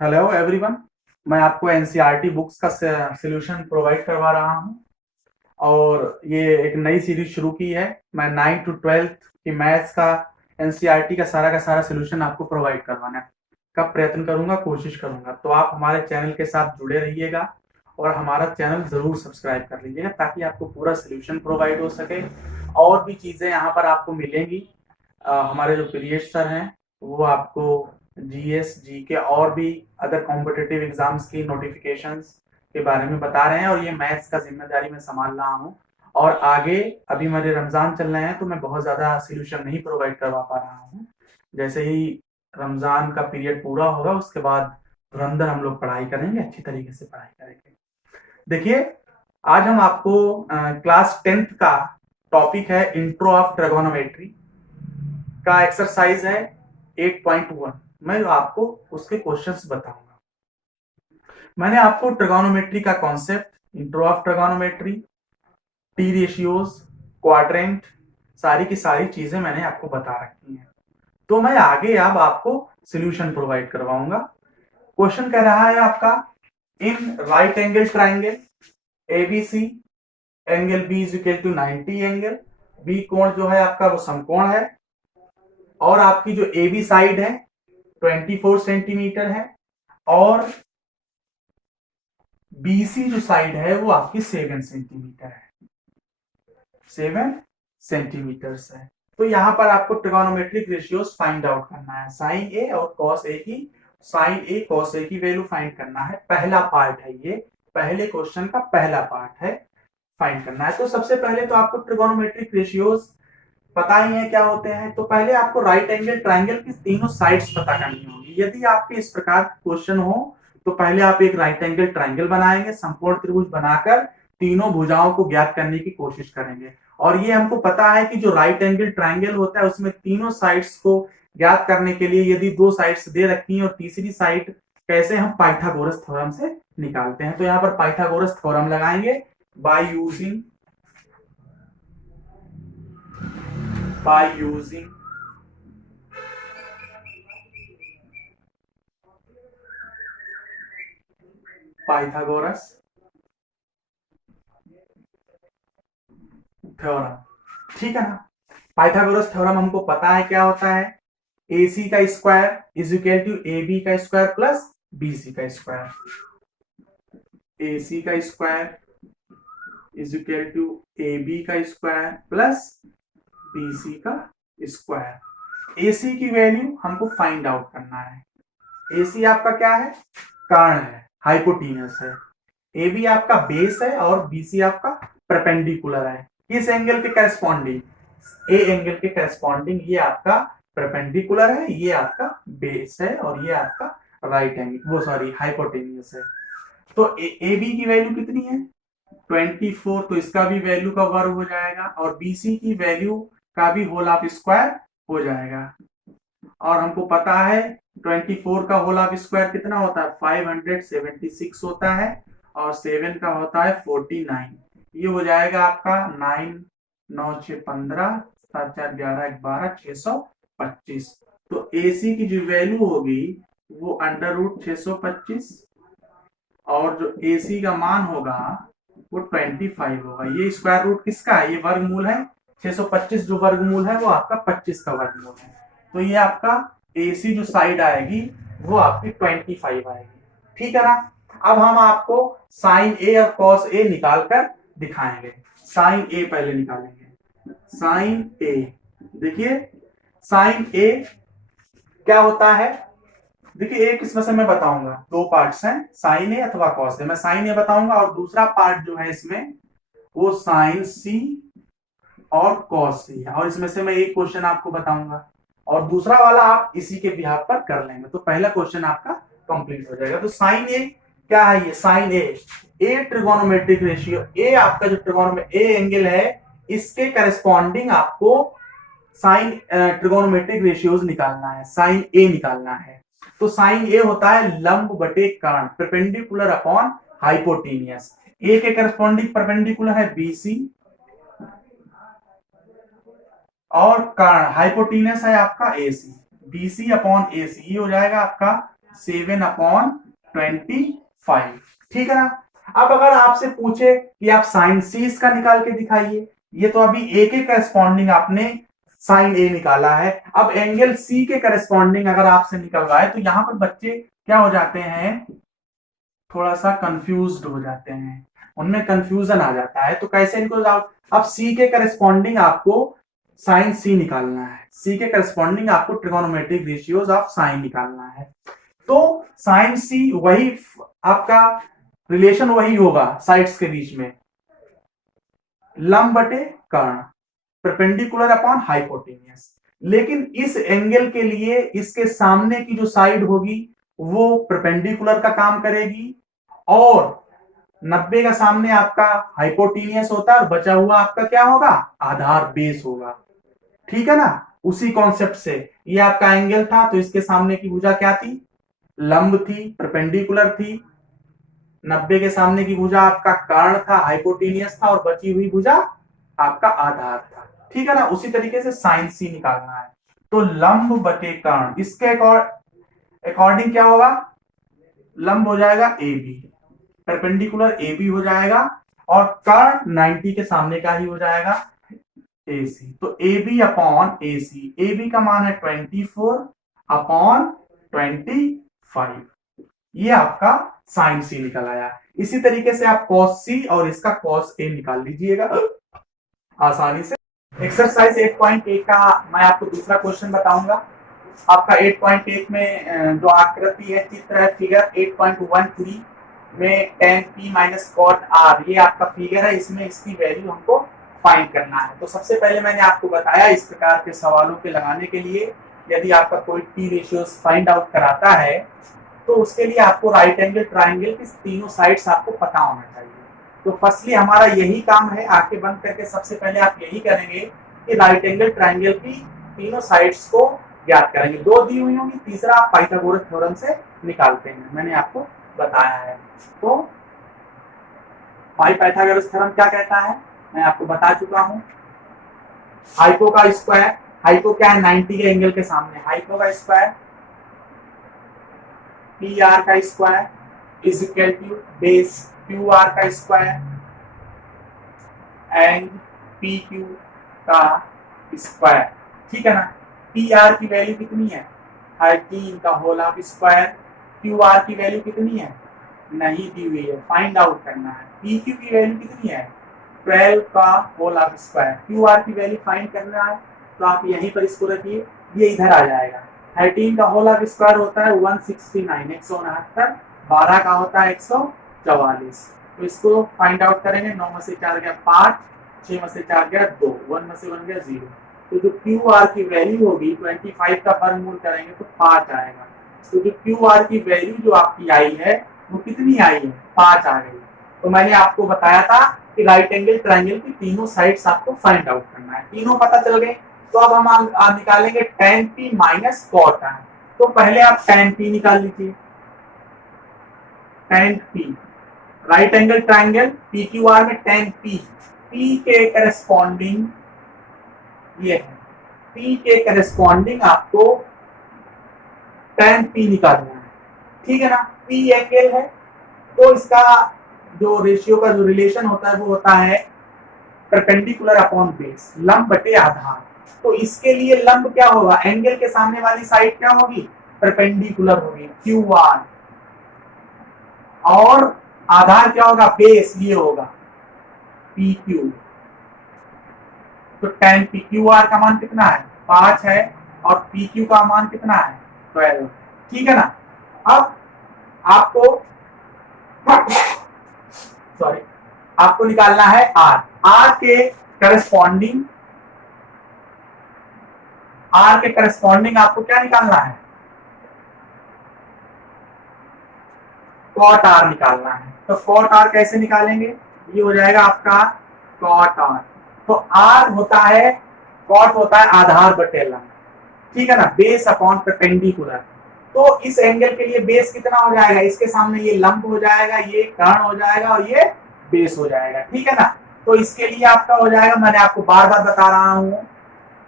Hello everyone. मैं आपको NCERT books का सॉल्यूशन प्रोवाइड करवा रहा हूं और ये एक नई सीरीज शुरू की है। मैं 9 टू 12 की मैथ्स का एनसीईआरटी का सारा सॉल्यूशन आपको प्रोवाइड करवाने का प्रयत्न करूंगा, कोशिश करूंगा। तो आप हमारे चैनल के साथ जुड़े रहिएगा और हमारा चैनल ज़रूर सब्सक्राइब कर लीजिएगा ताकि आपको पूरा सॉल्यूशन प्रोवाइड हो सके। और भी चीज़ें यहाँ पर आपको मिलेंगी। हमारे जो पीरियड सर हैं वो आपको जीएस जीके और भी अदर कॉम्पिटिटिव एग्जाम्स की नोटिफिकेशंस के बारे में बता रहे हैं और ये मैथ्स का जिम्मेदारी मैं संभाल रहा हूँ। और आगे अभी मेरे रमजान चल रहे हैं तो मैं बहुत ज़्यादा सोल्यूशन नहीं प्रोवाइड करवा पा रहा हूँ। जैसे ही रमजान का पीरियड पूरा होगा उसके बाद धुरंधर हम लोग पढ़ाई करेंगे, अच्छी तरीके से पढ़ाई करेंगे। देखिए, आज हम आपको क्लास 10th का टॉपिक है इंट्रो ऑफ ट्रिगोनोमेट्री का एक्सरसाइज है 8.1। मैं आपको उसके क्वेश्चंस बताऊंगा। मैंने आपको ट्रिगोनोमेट्री का concept, intro of trigonometry, T ratios, quadrant, सारी की सारी चीजें मैंने आपको बता रखी हैं। तो मैं आगे अब आपको सॉल्यूशन प्रोवाइड करवाऊंगा। क्वेश्चन कह रहा है आपका, in right angle triangle ABC angle B is equal to 90 angle. B कोण जो है आपका वो समकोण है और आपकी जो ए बी साइड है 24 सेंटीमीटर है और बीसी जो साइड है वो आपकी 7 सेंटीमीटर है, 7 सेंटीमीटर है। तो यहां पर आपको ट्रिगोनोमेट्रिक रेशियोज फाइंड आउट करना है, साइन ए और कॉस ए की, साइन ए कॉस ए की वैल्यू फाइंड करना है। पहला पार्ट है ये, पहले क्वेश्चन का पहला पार्ट है, फाइंड करना है। तो सबसे पहले तो आपको ट्रिगोनोमेट्रिक रेशियोज पता ही है क्या होते हैं। तो पहले आपको राइट एंगल ट्राइंगल की तीनों साइड्स पता करनी होगी। यदि आपके इस प्रकार क्वेश्चन हो तो पहले आप एक राइट एंगल ट्राइंगल बनाएंगे, समकोण त्रिभुज बनाकर तीनों भुजाओं को ज्ञात करने की कोशिश करेंगे। और ये हमको पता है कि जो राइट एंगल ट्राइंगल होता है उसमें तीनों साइड्स को ज्ञात करने के लिए यदि दो साइड्स दे रखी हैं और तीसरी साइड कैसे, हम पाइथागोरस थ्योरम से निकालते हैं। तो यहाँ पर पाइथागोरस थ्योरम लगाएंगे बाय यूजिंग पाइथागोरस थ्योरम। ठीक है ना। पाइथागोरस थ्योरम हमको पता है क्या होता है, ए सी का square is equal to A B का स्क्वायर प्लस बी सी का स्क्वायर। ए सी का square is equal to A B का स्क्वायर प्लस बी सी का स्क्वायर। ए सी की वैल्यू हमको फाइंड आउट करना है। ए सी आपका क्या है, कर्ण है, हाइपोटीनस है। ए बी आपका बेस है और बी सी आपका परपेंडिकुलर है। किस एंगल के करस्पॉन्डिंग, ए एंगल के करस्पॉन्डिंग। ये आपका परपेंडिकुलर है, ये आपका बेस है और ये आपका राइट एंगल, वो सॉरी हाइपोटेन्यूस है। तो ए बी की वैल्यू कितनी है 24, तो इसका भी वैल्यू का वर्ग हो जाएगा और बीसी की वैल्यू का भी होल ऑफ स्क्वायर हो जाएगा। और हमको पता है 24 का होल ऑफ स्क्वायर कितना होता है 576 होता है और 7 का होता है 49। ये हो जाएगा आपका 9 9 6 15 7 4 11 12 625। तो AC की जो वैल्यू होगी वो अंडर रूट 625 और जो AC का मान होगा वो 25 होगा। ये स्क्वायर रूट किसका है, ये वर्गमूल है 625, जो वर्गमूल है वो आपका 25 का वर्गमूल है। तो ये आपका AC जो साइड आएगी वो आपकी 25 आएगी। ठीक है ना। अब हम आपको साइन ए और कॉस ए निकाल कर दिखाएंगे। साइन ए पहले निकालेंगे, साइन ए। देखिए साइन ए क्या होता है, देखिए एक इसमें से मैं बताऊंगा, दो पार्ट्स हैं, साइन ए अथवा कॉस ए। मैं साइन ए बताऊंगा और दूसरा पार्ट जो है इसमें वो साइन सी और कॉस सी है। और इसमें से मैं एक क्वेश्चन आपको बताऊंगा और दूसरा वाला आप इसी के बिहाफ पर कर लेंगे। तो पहला क्वेश्चन आपका कंप्लीट हो जाएगा। तो साइन ए क्या है, ये साइन ए ट्रिगोनोमेट्रिक रेशियो, ए आपका जो ट्रिगोनोमेट्रिक ए एंगल है इसके करस्पॉन्डिंग आपको साइन ट्रिगोनोमेट्रिक रेशियोज निकालना है, साइन ए निकालना है। तो साइन ए होता है लंब बटे कर्ण, परपेंडिकुलर अपॉन हाइपोटेनियस। ए के करस्पॉन्डिंग परपेंडिकुलर है बीसी और कर्ण हाइपोटेनियस है आपका एसी, बीसी अपॉन एसी। ये हो जाएगा आपका 7/25। ठीक है ना। अब अगर आपसे पूछे कि आप साइन सी इसका निकाल के दिखाइए, ये तो अभी ए के करस्पॉन्डिंग आपने साइन ए निकाला है। अब एंगल सी के करस्पॉन्डिंग अगर आपसे निकलवाए तो यहां पर बच्चे क्या हो जाते हैं, थोड़ा सा कंफ्यूज्ड हो जाते हैं, उनमें कंफ्यूजन आ जाता है। तो कैसे इनको अब सी के करस्पॉन्डिंग आपको साइन सी निकालना है, सी के करस्पॉन्डिंग आपको ट्रिगोनोमेट्रिक रेशियोज ऑफ साइन निकालना है। तो साइन सी वही आपका रिलेशन वही होगा साइड्स के बीच में, लंब बटे कर्ण, परपेंडिकुलर अपॉन हाइपोटेन्यूस। लेकिन इस एंगल के लिए इसके सामने की जो साइड होगी वो परपेंडिकुलर का काम करेगी, और 90 का सामने आपका हाइपोटेनियस होता है और बचा हुआ आपका क्या होगा, आधार बेस होगा। ठीक है ना। उसी कॉन्सेप्ट से ये आपका एंगल था, तो इसके सामने की भुजा क्या थी, लंब थी, परपेंडिकुलर थी। 90 के सामने की भुजा आपका कर्ण था, हाइपोटेनियस था, और बची हुई भुजा आपका आधार था। ठीक है ना। उसी तरीके से साइन सी निकालना है। तो लंब बटे कर्ण, इसके अकॉर्डिंग क्या होगा, लंब हो जाएगा A B, perpendicular A B हो जाएगा, और कर्ण 90 के सामने का ही हो जाएगा ए सी। तो A B upon A C, A B का मान है 24 अपॉन 25, ये आपका साइन सी निकल आया। इसी तरीके से आप कॉस सी और इसका कॉस ए निकाल लीजिएगा आसानी से। एक्सरसाइज 8.1 का मैं आपको दूसरा क्वेश्चन बताऊंगा। आपका 8.1 में जो आकृति है, चित्र है, फिगर 8.13 में tan p minus cot r, ये आपका फिगर है, इसमें इसकी वैल्यू हमको फाइंड करना है। तो सबसे पहले मैंने आपको बताया इस प्रकार के सवालों के लगाने के लिए यदि आपका कोई टी रेशियोज फाइंड आउट कराता है तो उसके लिए आपको राइट एंगल ट्राइंगल की तीनों साइड्स आपको पता होना चाहिए। तो फर्स्टली हमारा यही काम है, आंखें बंद करके सबसे पहले आप यही करेंगे कि राइट एंगल ट्राइंगल की तीनों साइड्स को ज्ञात करेंगे। दो दी हुई होंगी, तीसरा आप पाइथागोरस थ्योरम से निकालते हैं, मैंने आपको बताया है। तो पाइथागोरस थ्योरम क्या कहता है मैं आपको बता चुका हूं। हाइपो का स्क्वायर, हाइपो क्या है, 90 के एंगल के सामने, हाइपो का स्क्वायर पी आर का square is equal to base Q R का स्क्वायर एंड पी क्यू का स्क्वायर। ठीक है ना। पी आर की वैल्यू कितनी है, 13 का whole of square. Q R की वैल्यू कितनी है, नहीं दी हुई है, फाइंड आउट करना है। पी क्यू की वैल्यू कितनी है, 12 का whole of square. Q R की वैल्यू फाइंड करना है, तो आप यहीं पर इसको रखिए, ये इधर आ जाएगा। 13 का होल ऑफ स्क्वायर होता है 169, 169, 12 का होता है 144। तो इसको फाइंड आउट करेंगे, 9 में से 4 गया 5, 6 में से 4 गया 2, 1 में से 1 गया 0। तो जो क्यू आर की वैल्यू होगी 25 का वर्गमूल करेंगे तो 5 आएगा। तो जो क्यू आर की वैल्यू जो आपकी आई है वो कितनी आई है, 5 आ गई। तो मैंने आपको बताया था कि राइट एंगल ट्राइंगल की तीनों साइड्स आपको फाइंड आउट करना है। तीनों पता चल गए, तो अब हम निकालेंगे tan p minus cot r। तो पहले आप tan p निकाल लीजिए, tan p, right angle triangle PQR में tan p, p के करस्पॉन्डिंग ये है, p के करस्पॉन्डिंग आपको tan p निकालना है। ठीक है ना। p एंगल है तो इसका जो रेशियो का जो रिलेशन होता है वो होता है परपेंडिकुलर अपॉन बेस, लंब बटे आधार। तो इसके लिए लंब क्या होगा, एंगल के सामने वाली साइड क्या होगी, परपेंडिकुलर होगी, QR, और आधार क्या होगा, बेस, ये होगा PQ। तो tan PQR का मान कितना है, 5 है, और PQ का मान कितना है, 12। ठीक है ना। अब आपको सॉरी आपको निकालना है R। R के करस्पॉन्डिंग आपको क्या निकालना है, cot R निकालना है। तो cot R कैसे निकालेंगे, ये हो जाएगा आपका cot R। तो R होता है, cot होता है आधार बटे लंब। ठीक है ना, बेस अपॉन परपेंडिकुलर। तो इस एंगल के लिए बेस कितना हो जाएगा, इसके सामने ये लंब हो जाएगा, ये कर्ण हो जाएगा, और ये बेस हो जाएगा। ठीक है ना। तो इसके लिए आपका हो जाएगा, मैंने आपको बार बार बता रहा हूं,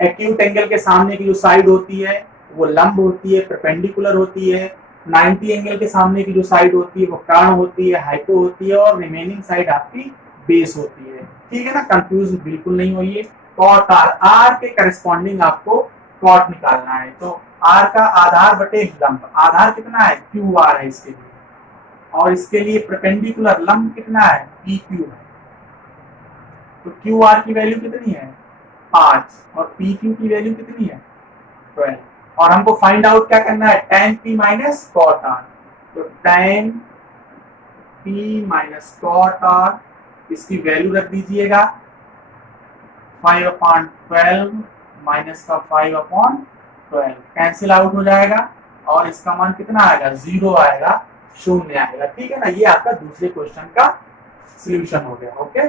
एक्यूट एंगल के सामने की जो साइड होती है वो लंब होती है, परपेंडिकुलर होती है, 90 एंगल के सामने की जो साइड होती है वो टर्न होती है, हाइपो होती है, और रिमेनिंग साइड आपकी बेस होती है। ठीक है ना, कंफ्यूज बिल्कुल नहीं होइए। कॉट आर, आर के करस्पॉन्डिंग आपको कॉट निकालना है। तो आर का आधार बटे लंब, आधार कितना है, क्यू आर है इसके लिए, और इसके लिए परपेंडिकुलर लंब कितना है, पी क्यू है। तो क्यू आर की वैल्यू कितनी है, 5, और पी क्यू की वैल्यू कितनी है, 12। और हमको फाइंड आउट क्या करना है, tan p minus cot R. तो tan p minus cot R, इसकी वैल्यू रख दीजिएगा 5/12 माइनस का 5/12 कैंसिल आउट हो जाएगा, और इसका मान कितना आएगा, 0 आएगा, शून्य आएगा। ठीक है ना, ये आपका दूसरे क्वेश्चन का सॉल्यूशन हो गया। ओके।